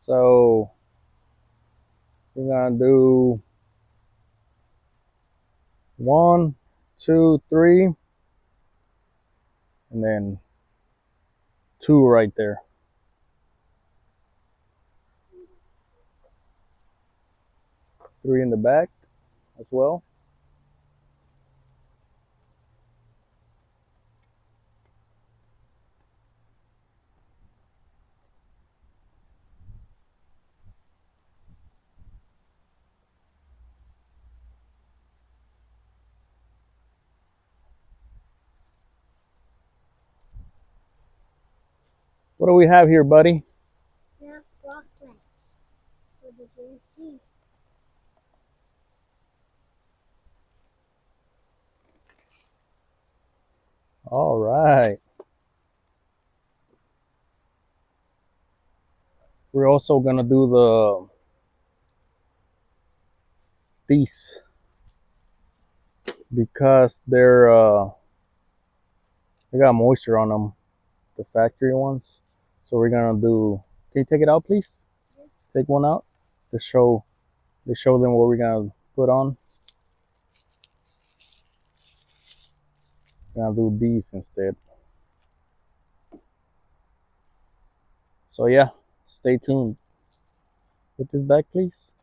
So we're gonna do 1, 2, 3, and then 2 right there. Three in the back as well. What do we have here, buddy? We have froglets. What did you see? All right. We're also gonna do these because they got moisture on them, the factory ones. So we're gonna do. Can you take it out, please? Take one out to show them what we're gonna put on. We're gonna do these instead. So yeah, stay tuned. Put this back, please.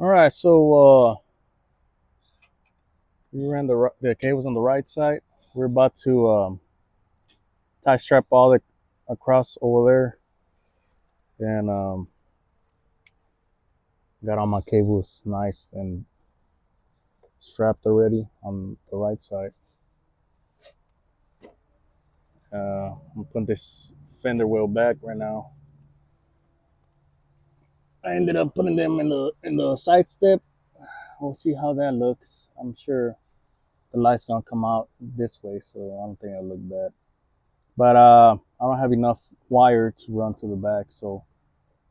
All right, so we ran the cables on the right side. We're about to tie strap all the across over there, and got all my cables nice and strapped already on the right side. I'm putting this fender wheel back right now. I ended up putting them in the side step. We'll see how that looks. I'm sure the light's gonna come out this way, so I don't think it'll look bad. But I don't have enough wire to run to the back, so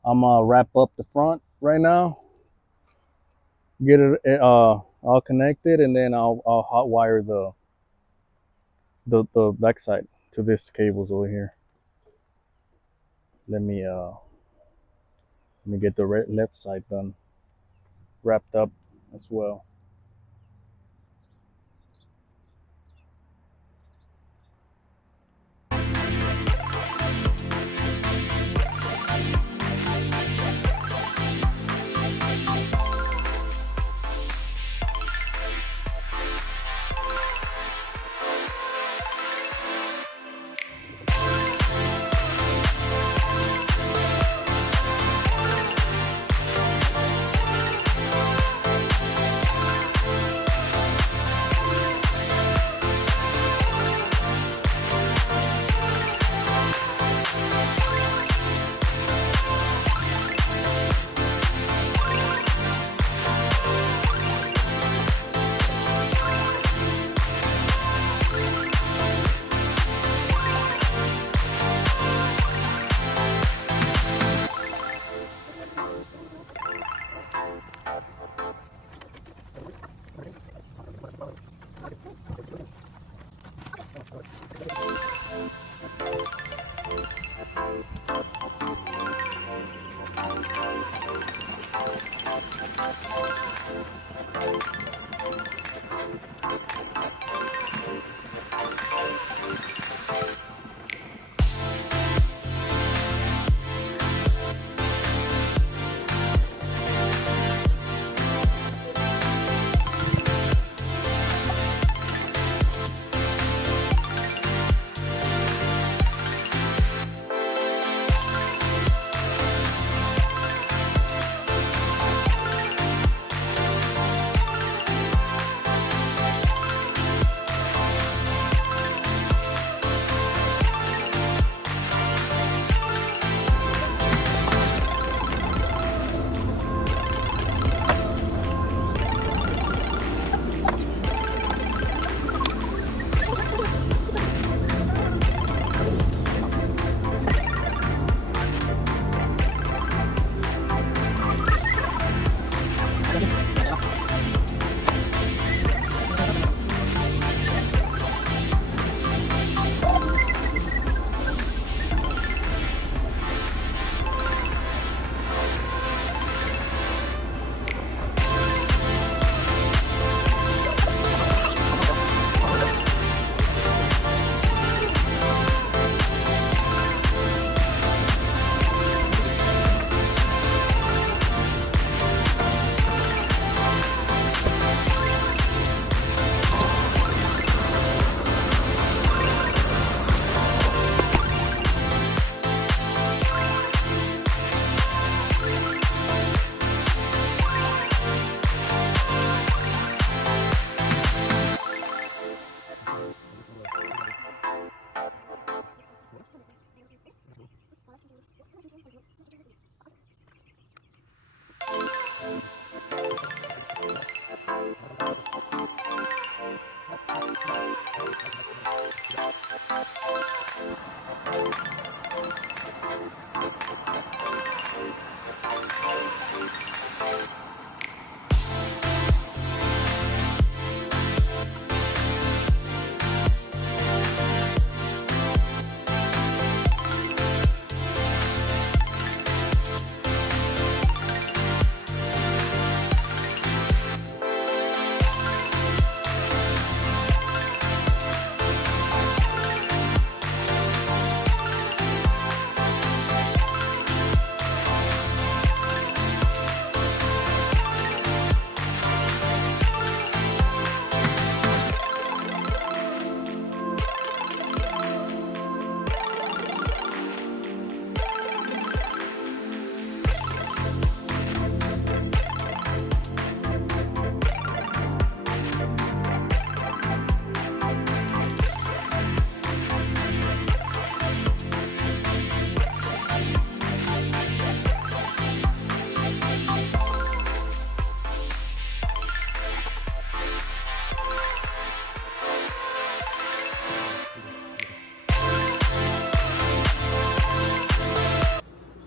I'm gonna wrap up the front right now, get it all connected, and then I'll hot wire the back side to this cables over here. Let me get the left side done, wrapped up as well.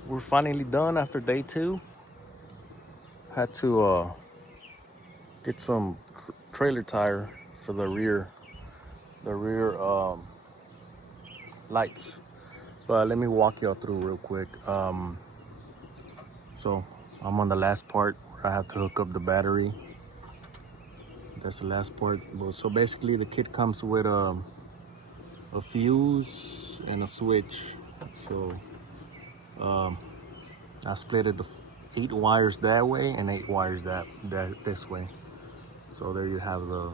We're finally done after day 2. Had to get some trailer tire for the rear lights. But let me walk y'all through real quick. So I'm on the last part where I have to hook up the battery. That's the last part. So basically the kit comes with a fuse and a switch. So I split it the 8 wires that way and 8 wires this way. So there you have the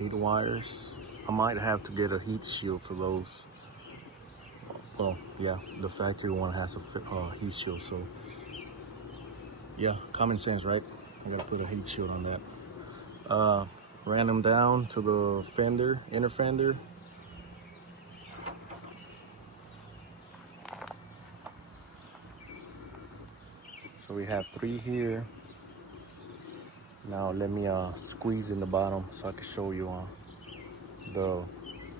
8 wires. I might have to get a heat shield for those. Well, yeah, the factory one has a heat shield. So yeah, common sense, right? I gotta put a heat shield on that. Ran them down to the fender, inner fender. So we have 3 here. Now let me squeeze in the bottom so I can show you how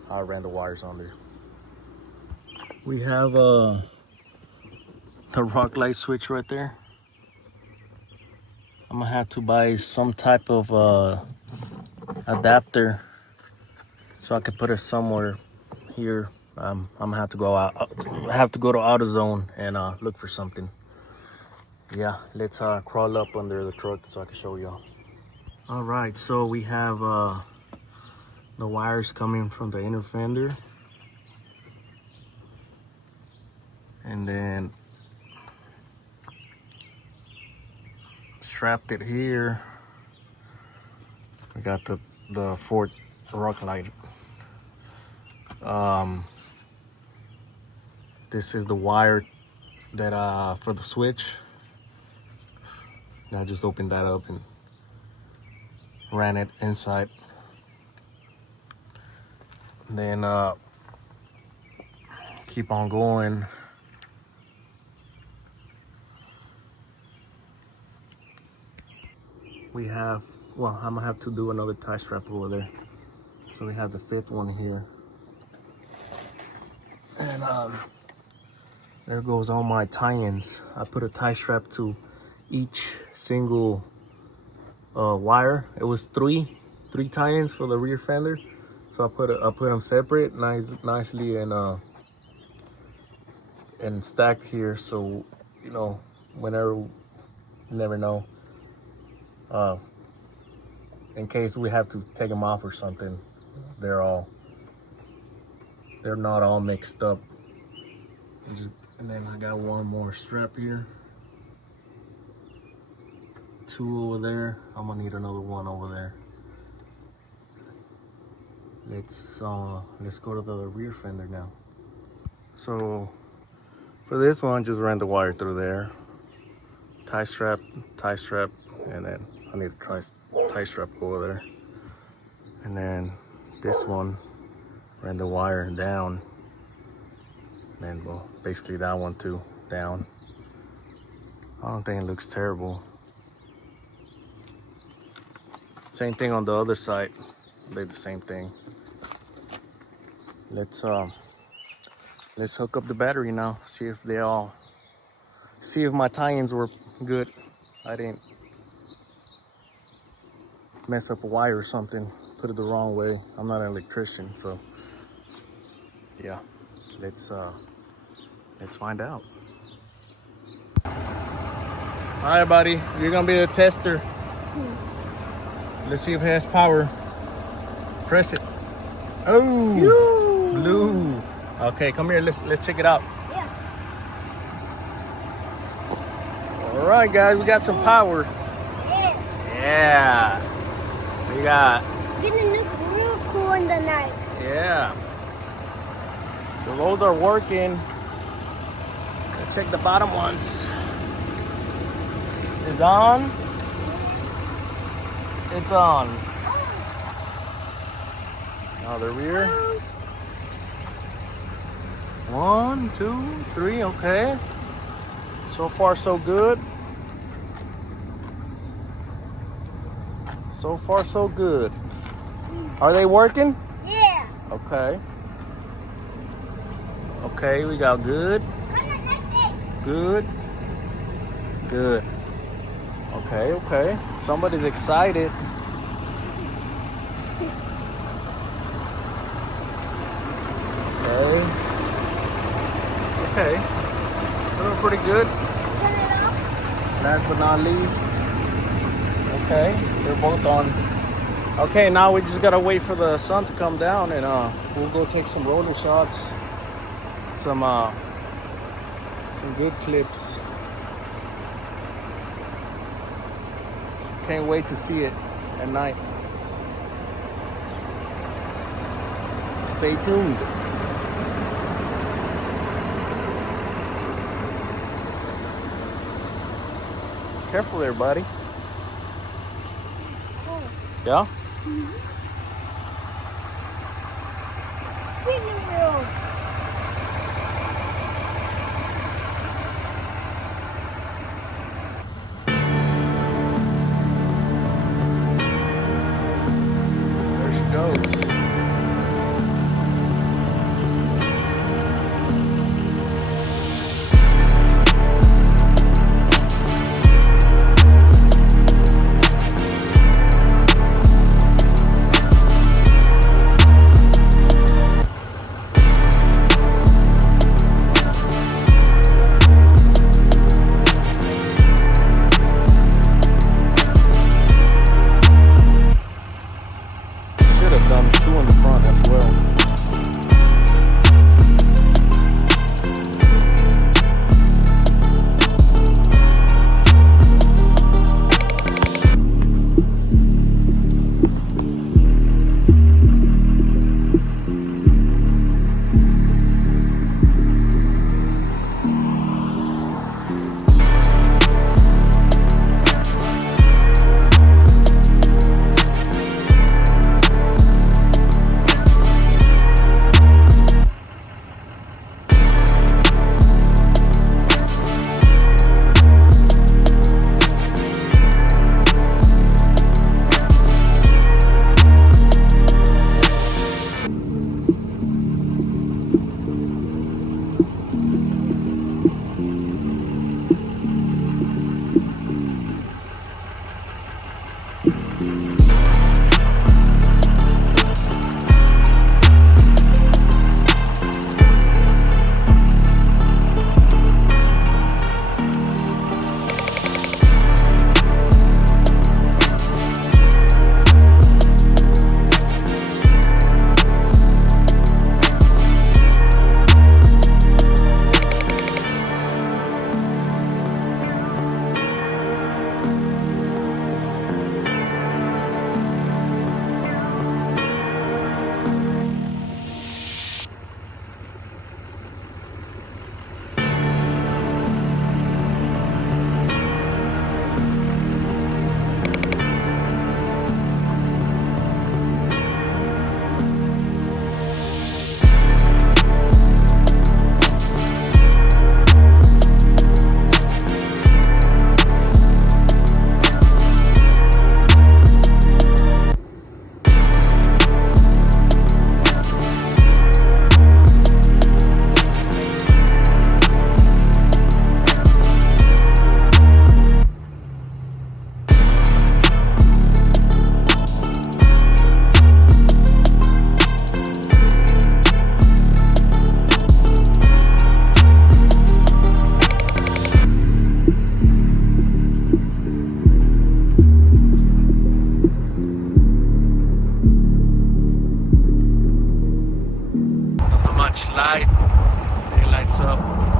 I ran the wires on there. We have the rock light switch right there. I'm gonna have to buy some type of adapter so I can put it somewhere here I'm gonna have to go out. I have to go to AutoZone and look for something. Yeah, let's crawl up under the truck so I can show y'all. All right, so we have the wires coming from the inner fender, and then strapped it here. We got the Ford rock light. This is the wire that for the switch. I just opened that up and ran it inside. And then keep on going. We have, well, I'm gonna have to do another tie strap over there. So we have the 5th one here. And there goes all my tie-ins. I put a tie strap to each single wire. It was three tie-ins for the rear fender. So I put them separate, nicely and stacked here. So, you know, whenever, you never know. In case we have to take them off or something, they're not all mixed up. And then I got one more strap here, 2 over there. I'm gonna need another one over there. Let's go to the rear fender now. So for this one, just ran the wire through there, tie strap, and then I need a tie strap over there. And then this one ran the wire down, and well, basically that one too, down. I don't think it looks terrible. Same thing on the other side, did the same thing. Let's hook up the battery now, see if my tie-ins were good. I didn't mess up a wire or something, put it the wrong way. I'm not an electrician, so yeah, let's find out. All right, buddy, you're gonna be the tester. Let's see if it has power. Press it. Oh, blue. Okay, come here. Let's check it out. Yeah. All right, guys, we got some power. Yeah. We got. Gonna look real cool in the night. Yeah. So those are working. Let's check the bottom ones. It's on. It's on. Now the rear. 1, 2, 3, okay. So far so good. So far so good. Are they working? Yeah. Okay. Okay, we got good. Good. Good. Okay, okay. Somebody's excited. Okay. Okay. Doing pretty good. Turn it off. Last but not least. Okay, they're both on. Okay, now we just gotta wait for the sun to come down, and we'll go take some roller shots, some good clips. Can't wait to see it at night. Stay tuned. Careful there, buddy. Oh. Yeah? There she goes. much light. It lights up.